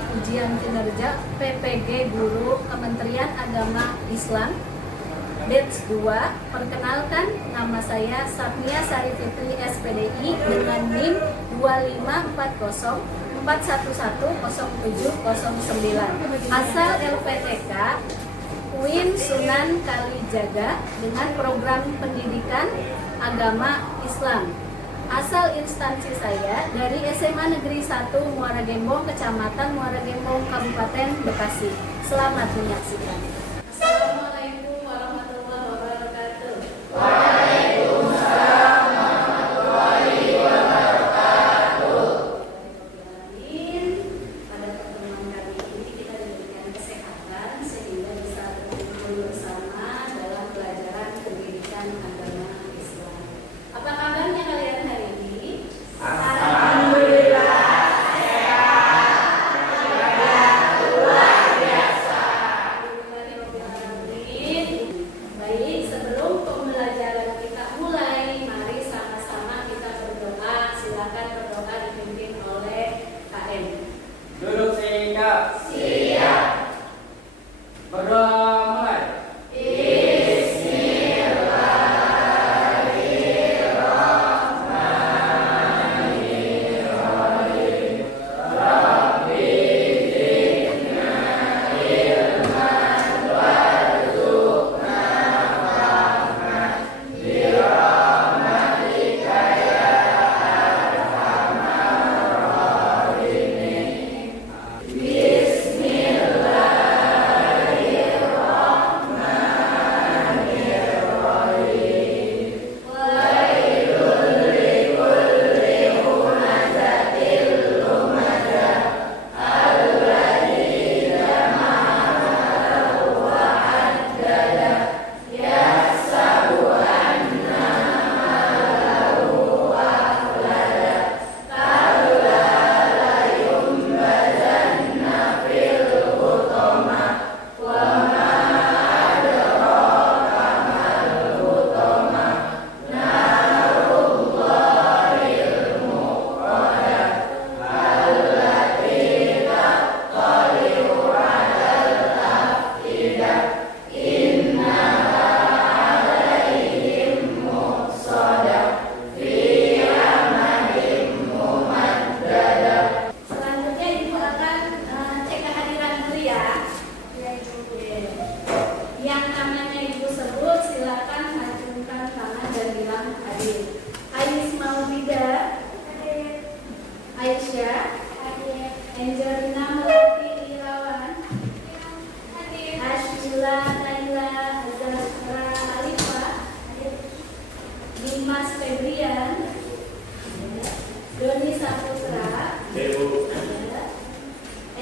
Ujian Kinerja PPG Guru Kementerian Agama Islam Batch 2. Perkenalkan, nama saya Safnia Sari Fitri SPDI dengan NIM 254110709. Asal LPTK UIN Sunan Kalijaga dengan program pendidikan agama Islam. Asal instansi saya dari SMA Negeri 1 Muara Gembong, Kecamatan Muara Gembong, Kabupaten Bekasi. Selamat menyaksikan. Assalamualaikum warahmatullahi wabarakatuh. Waalaikumsalam warahmatullahi wabarakatuh. Pada pertemuan kali ini kita diberikan kesehatan sehingga bisa berkumpul bersama dalam pelajaran pendidikan agama Islam. Apa kabarnya kalian hari ini? Alhamdulillah sehat, luar biasa. Baik, sebelum pembelajaran kita mulai, mari sama-sama kita berdoa. Silakan berdoa dipimpin oleh KM. Duduk sehingga Siap. berdoa mulai. Selanjutnya Ibu akan cek kehadiran dulu ya. Yang namanya Ibu sebut silakan acungkan tangan dan bilang hadir. Ais Maulida, Aisyah, Angelina Melati Irawan, Ashila Naila Zahra Alifah, Dimas Febrian, Doni Saputra,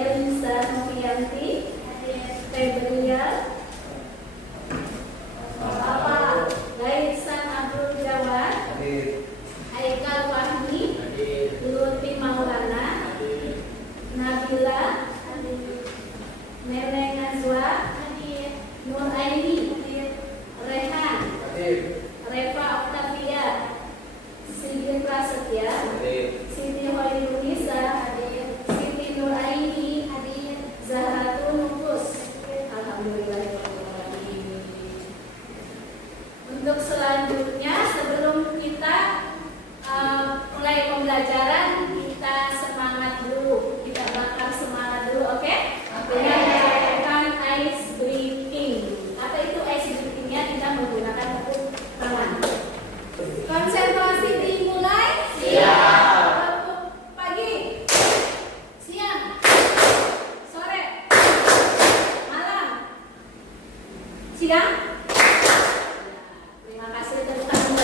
Elisa Novianti, Febrial, Bapak Gaisan Abdul Jawad, Aikal Wahmi, Lutfi Maulana, Nabila, Neneng Nazwa, Nur Aini, Rehan, Reva Octavia, Siti Prasetya, Siti Hoirunisa, Siti Nur Aini, Zahratun Nufus. Alhamdulillah. Untuk selanjutnya, sebelum kita mulai pembelajaran, kita semangat dulu. Kita bakar semangat dulu, oke? Dengan melakukan ice breathing. Apa itu ice breathingnya? Kita menggunakan tepuk tangan. Konsentrasi dimulai. Siap. Pagi, siang, sore, malam, siang. Terima kasih tepuk tangan.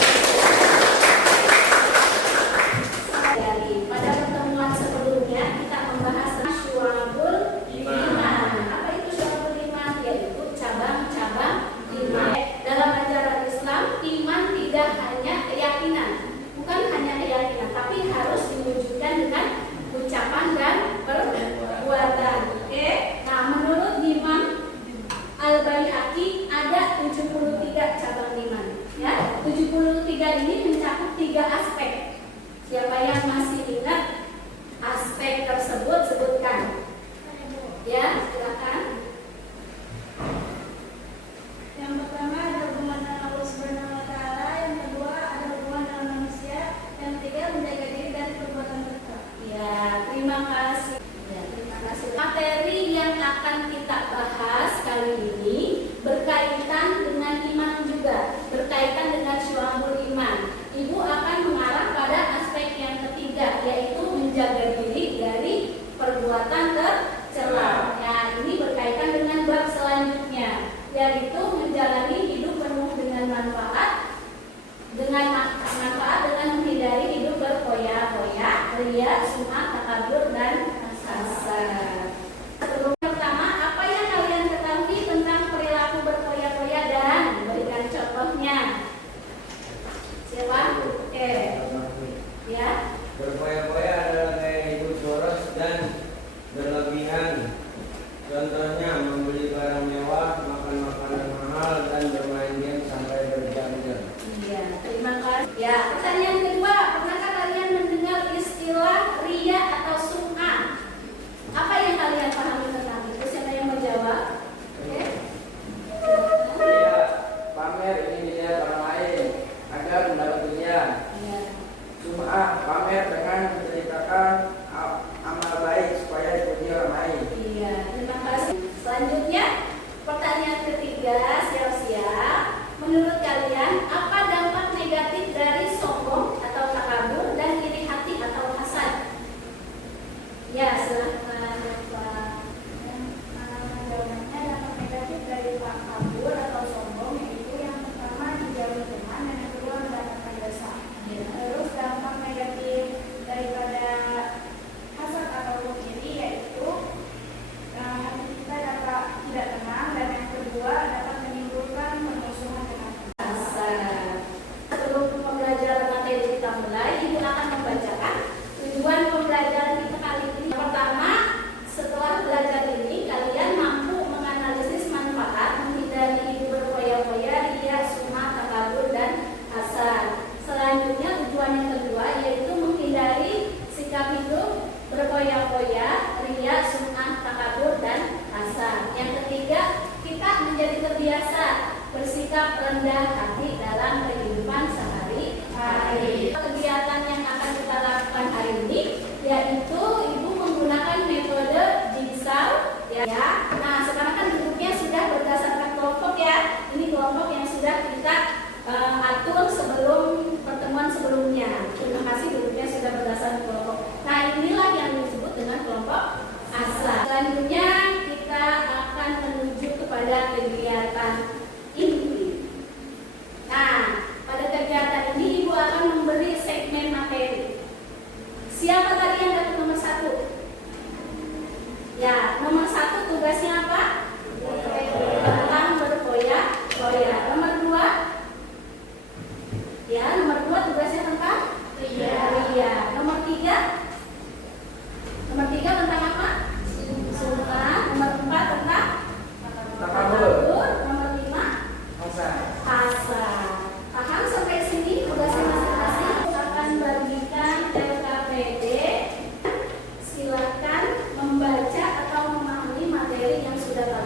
Pada pertemuan sebelumnya kita membahas syu'abul iman. Apa itu syu'abul iman? Yaitu cabang-cabang iman. Dalam ajaran Islam, iman tidak hanya keyakinan, bukan hanya keyakinan, tapi harus diwujudkan dengan ucapan dan perbuatan. Oke. Nah, menurut Imam Al-Baihaqi ada akan kita bahas kali ini berkaitan dengan iman juga, berkaitan dengan syu'abul iman. Ibu akan mengarah pada aspek yang ketiga, yaitu menjaga diri dari perbuatan tercela. Nah, ini berkaitan dengan bab selanjutnya, yaitu menjalani hidup penuh dengan manfaat, dengan menghindari hidup berfoya-foya, ria, sum'ah, takabur, dan hasad. Pertama, apa yang kalian ketahui tentang perilaku berfoya-foya dan berikan contohnya? Siapa? Oke. Ya. Berfoya-foya adalah gaya hidup boros dan berlebihan. Contohnya membeli barang mewah, makan makanan mahal, dan bermain game sampai berjam-jam. Iya, terima kasih. Ya, pertanyaan kedua, pernahkah kalian mendengar istilah ria atau sum'ah? Apa yang kalian pahami tentang itu? Siapa yang mau jawab? Oke. Ria, pamer ingin dilihat orang lain agar mendapat pujian. Iya. Sum'ah, pamer dengan menceritakan amal baik supaya dipuji orang lain. Iya, terima kasih. Selanjutnya, pertanyaan ketiga, siap-siap. Menurut kalian, apa dampak negatif dari sombong atau takabur dan iri hati atau hasad? Ya, silahkan Pak. Jawabannya dampak negatif dari takabur atau sombong yaitu yang pertama dijauhi teman dan yang kedua mendapatkan dosa. Terus dampak negatif daripada hasad atau iri yaitu hati kita dapat tidak tenang dan yang kedua dapat menimbulkan permusuhan dengan Hasad. Sebelum pembelajaran materi kita mulai, Ibu akan membacakan tujuan pembelajaran kita kali ini. Yang pertama, setelah belajar ini, kalian mampu menganalisis manfaat menghindari hidup berfoya-foya, ria, sum'ah, takabur, dan hasad. Selanjutnya, tujuan yang kedua yaitu menghindari sikap hidup berfoya-foya, ria, sum'ah, takabur, dan hasad. Yang ketiga, kita menjadi terbiasa bersikap rendah hati dalam kehidupan sehari-hari. Kegiatan yang akan kita lakukan hari ini yaitu Ibu menggunakan metode jigsaw ya. Nah, sekarang kan bentuknya sudah berdasarkan kelompok ya. Ini kelompok yang sudah kita atur sebelum pertemuan sebelumnya. Terima kasih, bentuknya sudah berdasarkan kelompok. Nah, inilah yang disebut dengan kelompok asa. Selanjutnya kita akan menuju kepada kegiatan inti. Nah, pada kegiatan ini Ibu akan memberi segmen materi. Siapa tadi yang dapat nomor 1? Ya, nomor 1 tugasnya apa? Tentang berfoya-foya. Nomor 2? Ya, nomor 2 tugasnya tentang ria. Nomor 3? Nomor 3 tentang apa? Sum'ah. Nomor 4 tentang takabur. Nomor 5? Hasad. Paham sampai sini? Tugasnya masing-masing akan bagikan LKPD. Silakan membaca atau memahami materi yang sudah kalian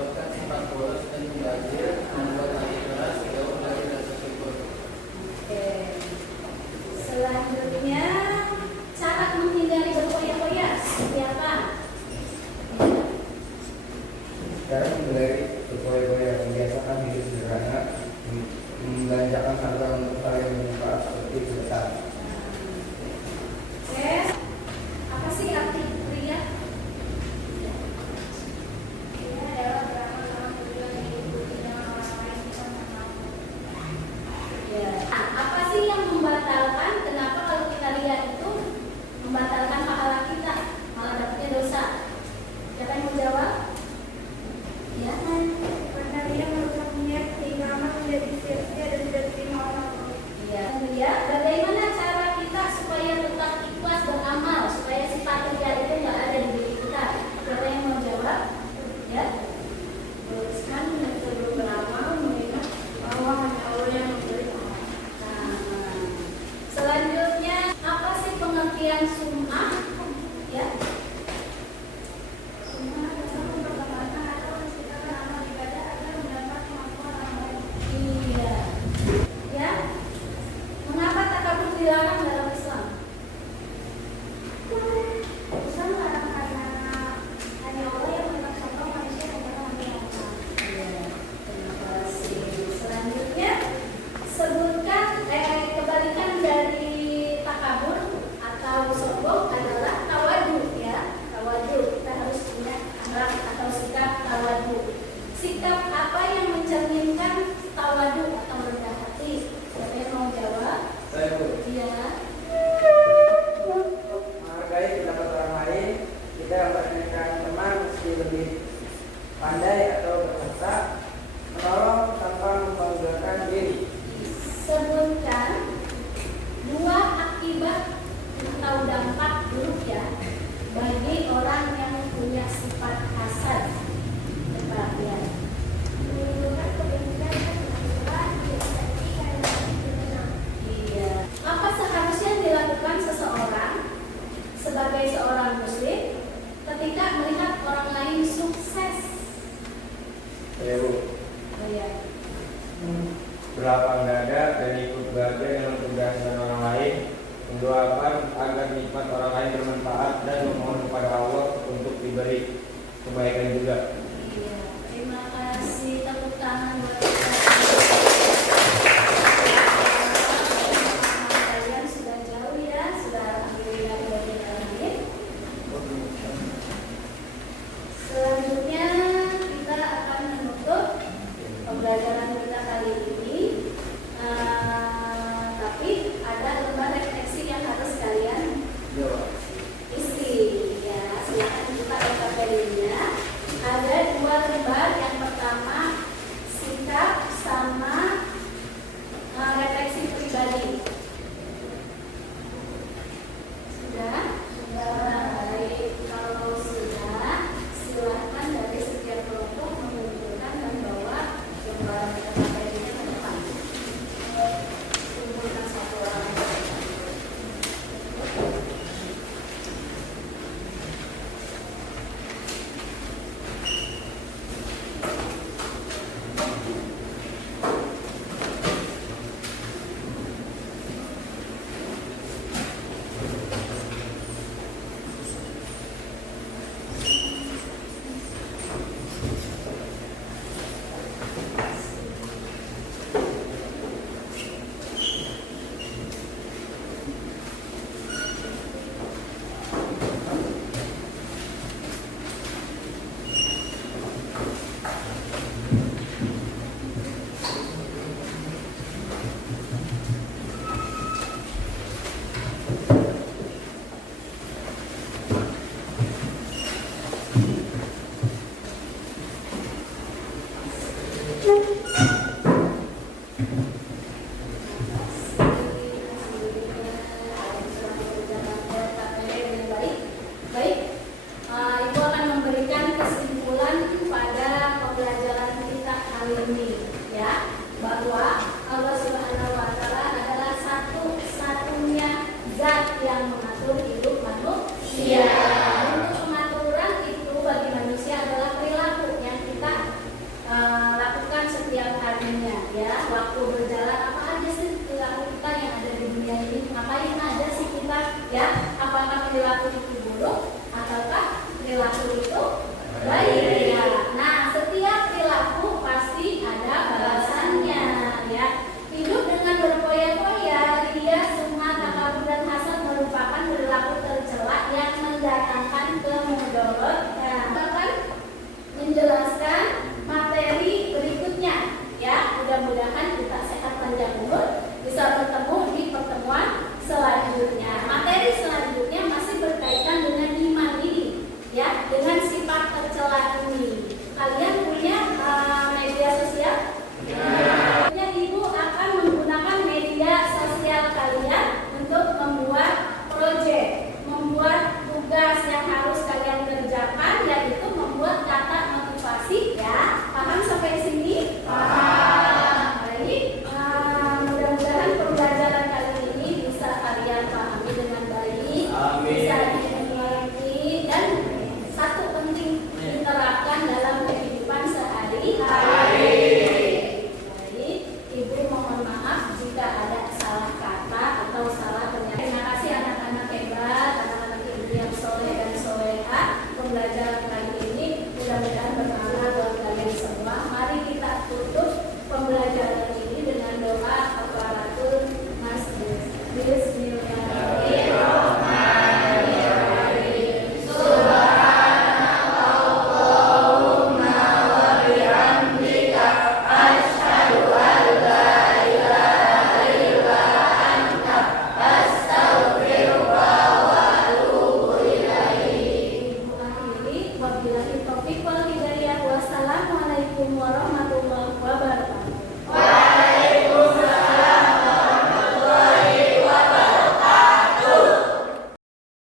menyebabkan sifat boros dan mubazir, membuat hati keras jauh dari rasa syukur. Oke. Selanjutnya, cara menghindari berfoya-foya seperti apa? Cara menghindari berfoya-foya, membiasakan hidup sederhana, membelanjakan harta untuk hal yang bermanfaat seperti sedekah. Oke. Apa sih arti ria? Ini adalah beramal-amal tujuan yang diikuti dengan orang lain kita mengenal. Ya. Nah, apa sih yang membatalkan? Kenapa kalau kita lihat itu membatalkan pahala kita, malah dapatnya dosa? Siapa yang mau jawab? Ya kan? Karena dia merusak niat sehingga amal menjadi sia-sia dan tidak diterima orang lain. Iya. Ya. Bagaimana cara kita supaya tetap ikhlas beramal, supaya sifat ria itu nggak ada di diri kita? Siapa yang mau jawab? Ya. Teruskan sebelum beramal mengingat bahwa hanya Allah yang memberi amal. Nah, selanjutnya apa sih pengertian sum'ah? Ya. Semua adalah mempertahankan atau menciptakan amal ibadah agar mendapat kemampuan orang lain. Iya. Ya. Mengapa takabur dilarang dalam Islam? Bisa melarang karena hanya Allah yang menakdirkan manusia yang pernah mengingatkan. Iya. Terima kasih. Selanjutnya sebutkan kebalikan dari takabur atau sombong adalah tawadu, ya. Tawadu. Kita harus punya akhlak atau sikap tawadu. Sikap apa yang mencerminkan tawadu atau rendah hati? Siapa yang mau jawab? Saya Bu, Iya. menghargai pendapat orang lain, tidak meremehkan teman meski lebih pandai atau berjasa, menolong tanpa membanggakan diri. Sebutkan dua akibat atau dampak buruk ya bagi orang yang punya sifat hasad. Coba ya. Menimbulkan kebencian dan kemurkaan di hati karena tidak. Iya. Apa seharusnya dilakukan seseorang sebagai seorang muslim ketika melihat orang lain sukses? Saya Bu, Oh, ya. berlapang dada dan ikut bahagia dengan keberhasilan orang lain, mendoakan agar nikmat orang lain bermanfaat dan memohon kepada Allah untuk diberi kebaikan juga. Iya. Terima kasih. Tepuk tangan buat kita. Kalian sudah jauh ya, sudah alhamdulillah dari alamin. Selanjutnya kita akan menutup pembelajaran kita kali ini. Tapi ada lembar refleksi yang harus kalian Jawab. isi. Ya, silakan buka notabene-nya. Ada mudah-mudahan